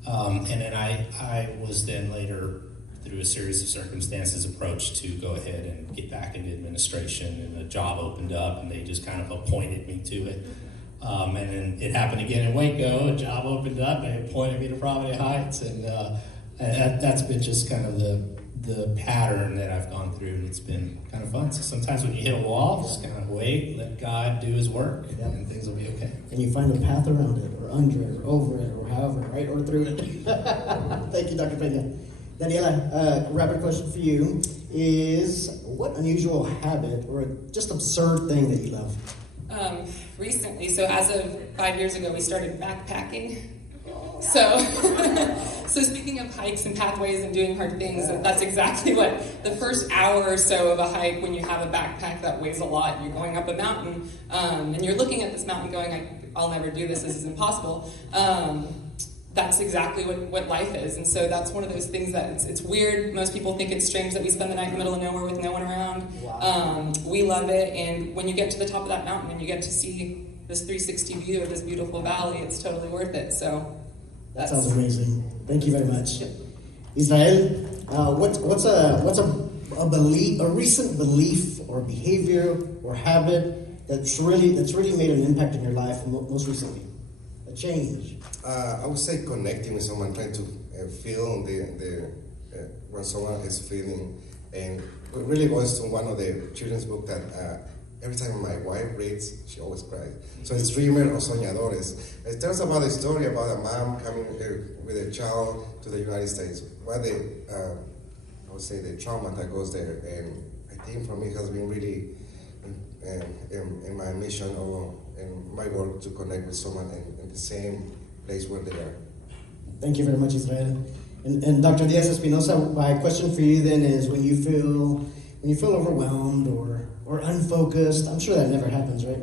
And then I was then later, through a series of circumstances, approached to go ahead and get back into administration, and a job opened up, and they just kind of appointed me to it. And then it happened again in Waco. A job opened up, and they appointed me to Providence Heights, and that's been just kind of the pattern that I've gone through, and it's been kind of fun. So sometimes when you hit a wall, just kind of wait, let God do His work, and things will be okay. And you find a path around it, or under it, or over it, or however, right, or through it. Thank you, Dr. Pena. Daniela, rapid question for you is, what unusual habit or just absurd thing that you love? Recently, so as of 5 years ago, we started backpacking. So speaking of hikes and pathways and doing hard things, that's exactly what the first hour or so of a hike, when you have a backpack that weighs a lot, you're going up a mountain, and you're looking at this mountain going, I'll never do this is impossible. That's exactly what life is. And so that's one of those things that it's weird. Most people think it's strange that we spend the night in the middle of nowhere with no one around. Wow. We love it. And when you get to the top of that mountain and you get to see this 360 view of this beautiful valley, it's totally worth it. So that sounds amazing. Thank you very much. Israel, what's a belief, a recent belief or behavior or habit that's really made an impact in your life most recently? A change. I would say connecting with someone, trying to feel when someone is feeling, and it really goes to one of the children's book that every time my wife reads, she always cries. So it's Dreamer or Soñadores. It tells about a story about a mom coming with a child to the United States. What I would say the trauma that goes there, and I think for me it has been really in my mission or in my work to connect with someone in the same place where they are. Thank you very much, Israel. And Dr. Diaz Espinosa, my question for you then is, when when you feel overwhelmed or unfocused. I'm sure that never happens, right?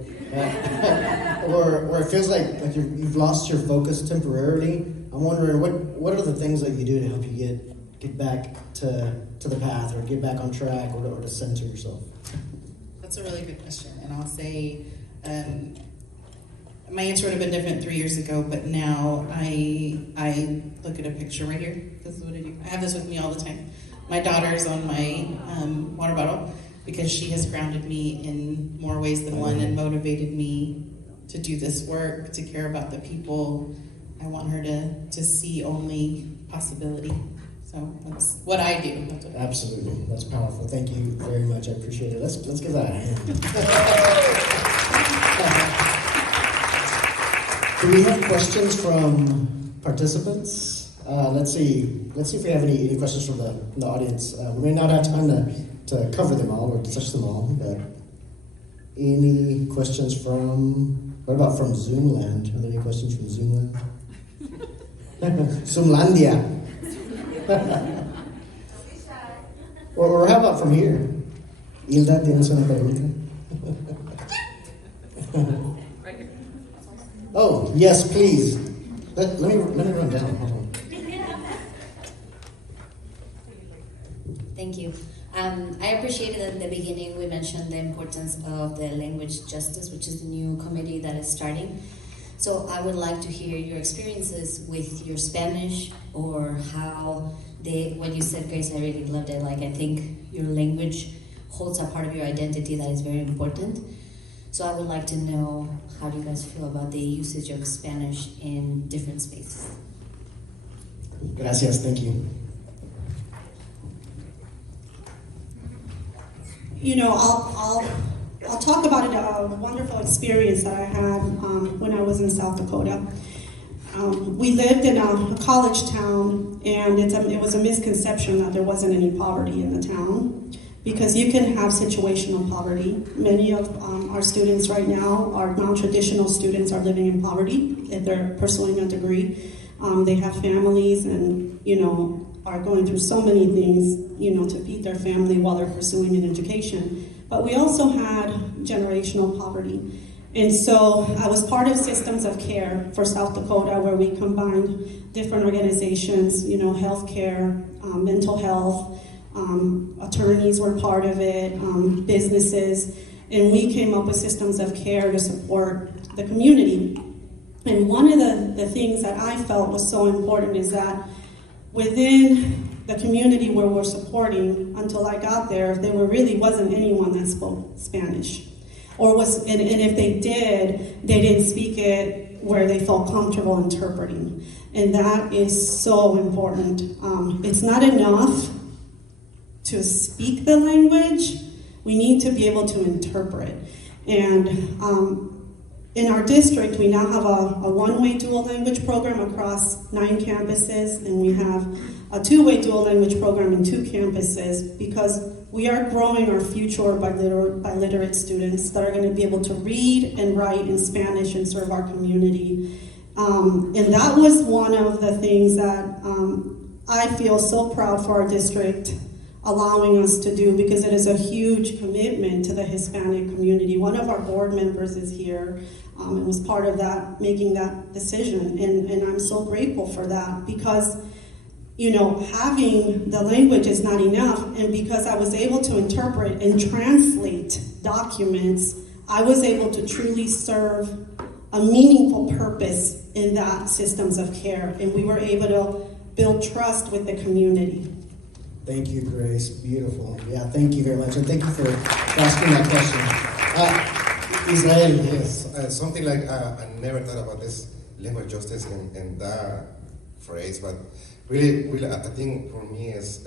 Or it feels like you've lost your focus temporarily. I'm wondering what are the things that you do to help you get back to the path, or get back on track, or to center yourself? That's a really good question, and I'll say my answer would have been different 3 years ago, but now I look at a picture right here. This is what I do. I have this with me all the time. My daughter's on my water bottle because she has grounded me in more ways than one and motivated me to do this work, to care about the people. I want her to see only possibility. So that's what I do. Absolutely, that's powerful. Thank you very much. I appreciate it. Let's give that a hand. Do we have questions from participants? Let's see if we have any questions from the audience. We may not have time to cover them all or to touch them all, but any questions what about from Zoomland? Are there any questions from Zoomland? Zoomlandia. Or how about from here? Hilda, ¿tienes una pregunta? Right here. Oh, yes, please. Let me run down. Hold on. Thank you. I appreciated at the beginning we mentioned the importance of the language justice, which is the new committee that is starting. So I would like to hear your experiences with your Spanish, or how what you said, Grace, I really loved it. Like, I think your language holds a part of your identity that is very important. So I would like to know, how do you guys feel about the usage of Spanish in different spaces? Gracias, thank you. You know, I'll talk about a wonderful experience that I had when I was in South Dakota. We lived in a college town, and it was a misconception that there wasn't any poverty in the town, because you can have situational poverty. Many of our students right now, our non-traditional students, are living in poverty if they're pursuing a degree. They have families and, are going through so many things, to feed their family while they're pursuing an education. But we also had generational poverty. And so I was part of Systems of Care for South Dakota, where we combined different organizations, healthcare, mental health, attorneys were part of it, businesses, and we came up with Systems of Care to support the community. And one of the things that I felt was so important is that within the community where we're supporting, until I got there really wasn't anyone that spoke Spanish. And if they did, they didn't speak it where they felt comfortable interpreting. And that is so important. It's not enough to speak the language, we need to be able to interpret. And in our district, we now have a one-way dual language program across 9 campuses, and we have a 2-way dual language program in 2 campuses, because we are growing our future biliterate students that are going to be able to read and write in Spanish and serve our community. And that was one of the things that I feel so proud for our district allowing us to do, because it is a huge commitment to the Hispanic community. One of our board members is here and was part of that, making that decision, and I'm so grateful for that, because having the language is not enough, and because I was able to interpret and translate documents, I was able to truly serve a meaningful purpose in that Systems of Care, and we were able to build trust with the community. Thank you, Grace. Beautiful. Yeah, thank you very much, and thank you for asking that question. Israel. Yes, something like I never thought about this language justice in that phrase, but really, I think for me is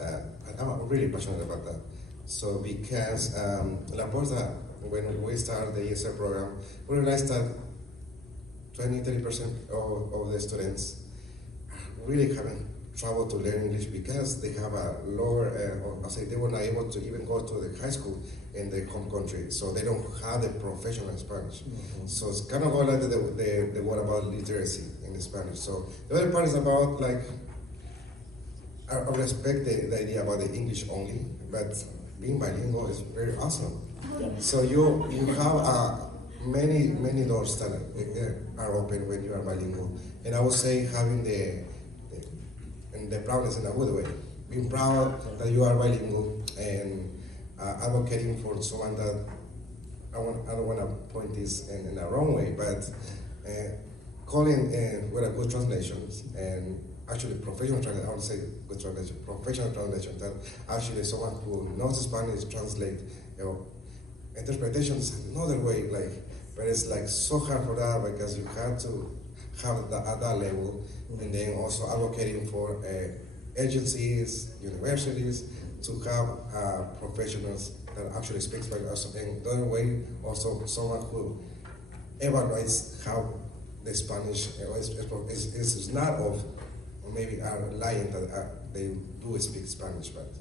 I'm really passionate about that. So because La Porta, when we started the ESL program, we realized that 20-30% of the students really haven't trouble to learn English because they have a lower, they were not able to even go to the high school in their home country, so they don't have the professional Spanish. Mm-hmm. So it's kind of all like the word about literacy in Spanish. So the other part is about I respect the idea about the English only, but being bilingual is very awesome. So you have many doors that are open when you are bilingual. And I would say having the proudness in a good way. Being proud that you are bilingual and advocating for someone that I don't want to point this in a wrong way, but calling with a good translation and actually professional translation, I would say good translation, professional translation, that actually someone who knows Spanish translate, interpretation is another way, but it's so hard for that because you have to have that at that level, and then also advocating for agencies, universities, to have professionals that actually speak Spanish also, and the other way also someone who evaluates how the Spanish is not of, or maybe are lying that they do speak Spanish, but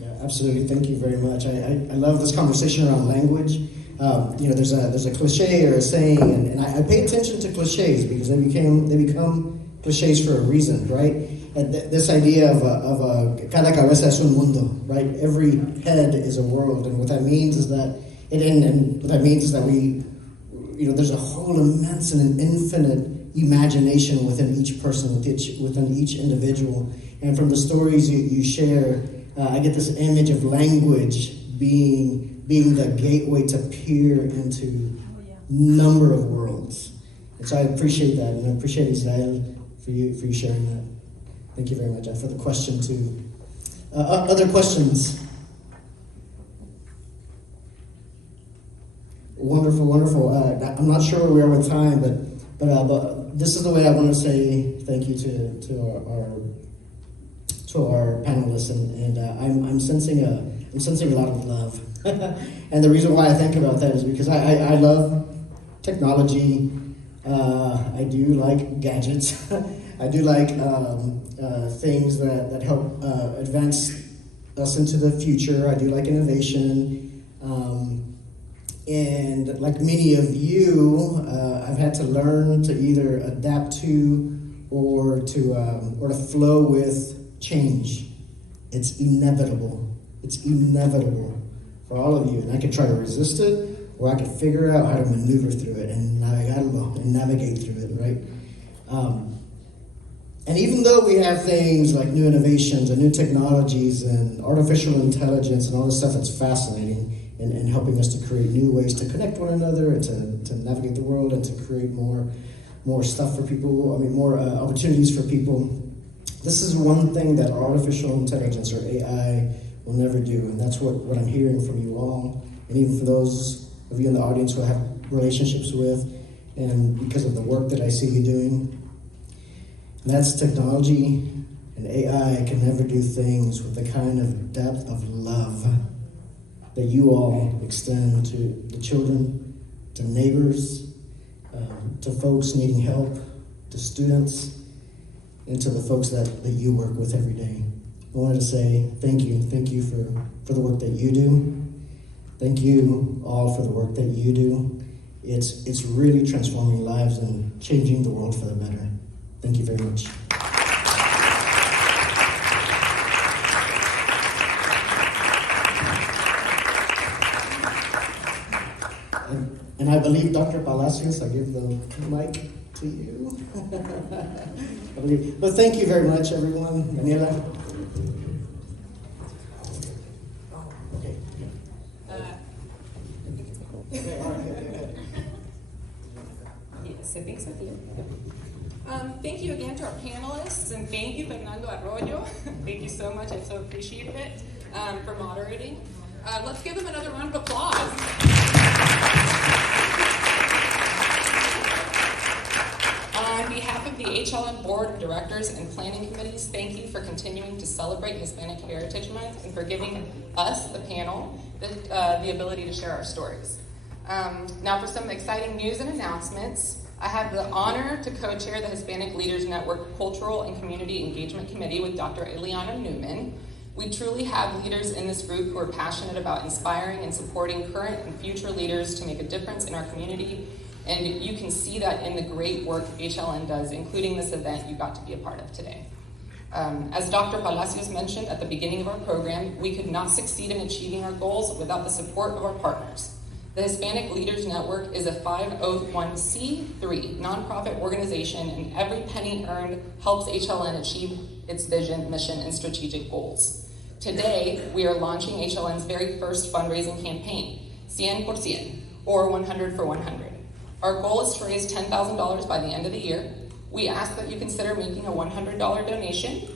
yeah, absolutely. Thank you very much. I love this conversation around language. There's a cliche or a saying, and I pay attention to cliches because they become cliches for a reason, right? And this idea of a cada cabeza es un mundo, right? Every head is a world, and what that means is that we, there's a whole immense and infinite imagination within each person, within each individual. And from the stories you share, I get this image of language being the gateway to peer into number of worlds. And so I appreciate that, and I appreciate Israel for you sharing that. Thank you very much. And for the question too. Other questions? Wonderful. I'm not sure where we are with time, but this is the way I want to say thank you to our panelists, and I'm sensing a lot of love. And the reason why I think about that is because I love technology. I do like gadgets. I do like things that help advance us into the future. I do like innovation. And like many of you, I've had to learn to either adapt to or to flow with change. It's inevitable. It's inevitable for all of you. And I could try to resist it, or I could figure out how to maneuver through it and navigate through it, right? And even though we have things like new innovations and new technologies and artificial intelligence and all this stuff that's fascinating and helping us to create new ways to connect one another and to navigate the world and to create more stuff for people, more opportunities for people, this is one thing that artificial intelligence or AI will never do, and that's what I'm hearing from you all, and even for those of you in the audience who I have relationships with, and because of the work that I see you doing. And that's technology and AI can never do things with the kind of depth of love that you all extend to the children, to neighbors, to folks needing help, to students, and to the folks that you work with every day. I wanted to say thank you. Thank you for the work that you do. Thank you all for the work that you do. It's really transforming lives and changing the world for the better. Thank you very much. And I believe Dr. Palacios, I give the mic to you. But thank you very much, everyone. Daniela. Okay. Yes, I think so. Thank you again to our panelists, and thank you, Fernando Arroyo. Thank you so much. I so appreciated it for moderating. Let's give them another round of applause. On behalf of the HLN Board of Directors and Planning Committees, thank you for continuing to celebrate Hispanic Heritage Month and for giving us, the panel, the ability to share our stories. Now for some exciting news and announcements. I have the honor to co-chair the Hispanic Leaders Network Cultural and Community Engagement Committee with Dr. Eliana Newman. We truly have leaders in this group who are passionate about inspiring and supporting current and future leaders to make a difference in our community, and you can see that in the great work HLN does, including this event you got to be a part of today. As Dr. Palacios mentioned at the beginning of our program, we could not succeed in achieving our goals without the support of our partners. The Hispanic Leaders Network is a 501c3 nonprofit organization, and every penny earned helps HLN achieve its vision, mission, and strategic goals. Today, we are launching HLN's very first fundraising campaign, 100%, or 100 for 100. Our goal is to raise $10,000 by the end of the year. We ask that you consider making a $100 donation.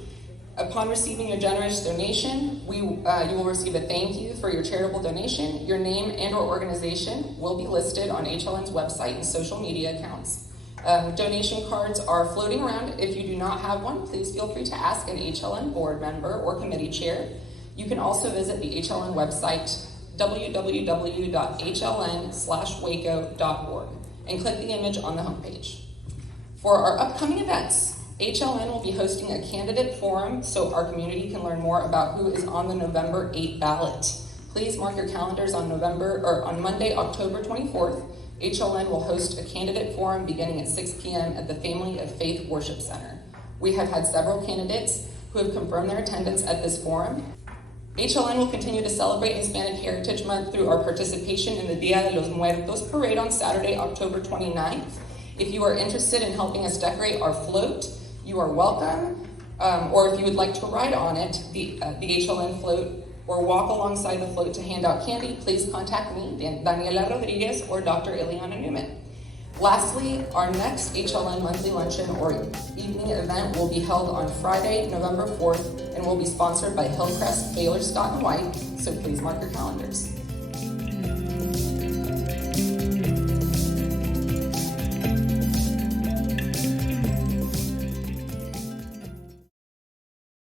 Upon receiving your generous donation, you will receive a thank you for your charitable donation. Your name and or organization will be listed on HLN's website and social media accounts. Donation cards are floating around. If you do not have one, please feel free to ask an HLN board member or committee chair. You can also visit the HLN website, www.hln/waco.org, and click the image on the homepage. For our upcoming events, HLN will be hosting a candidate forum so our community can learn more about who is on the November 8 ballot. Please mark your calendars on Monday, October 24th. HLN will host a candidate forum beginning at 6 p.m. at the Family of Faith Worship Center. We have had several candidates who have confirmed their attendance at this forum. HLN will continue to celebrate Hispanic Heritage Month through our participation in the Dia de los Muertos parade on Saturday, October 29th. If you are interested in helping us decorate our float, you are welcome. Or if you would like to ride on it, the HLN float, or walk alongside the float to hand out candy, please contact me, Daniela Rodriguez, or Dr. Ileana Newman. Lastly, our next HLN monthly luncheon or evening event will be held on Friday, November 4th, and will be sponsored by Hillcrest, Baylor, Scott & White, so please mark your calendars.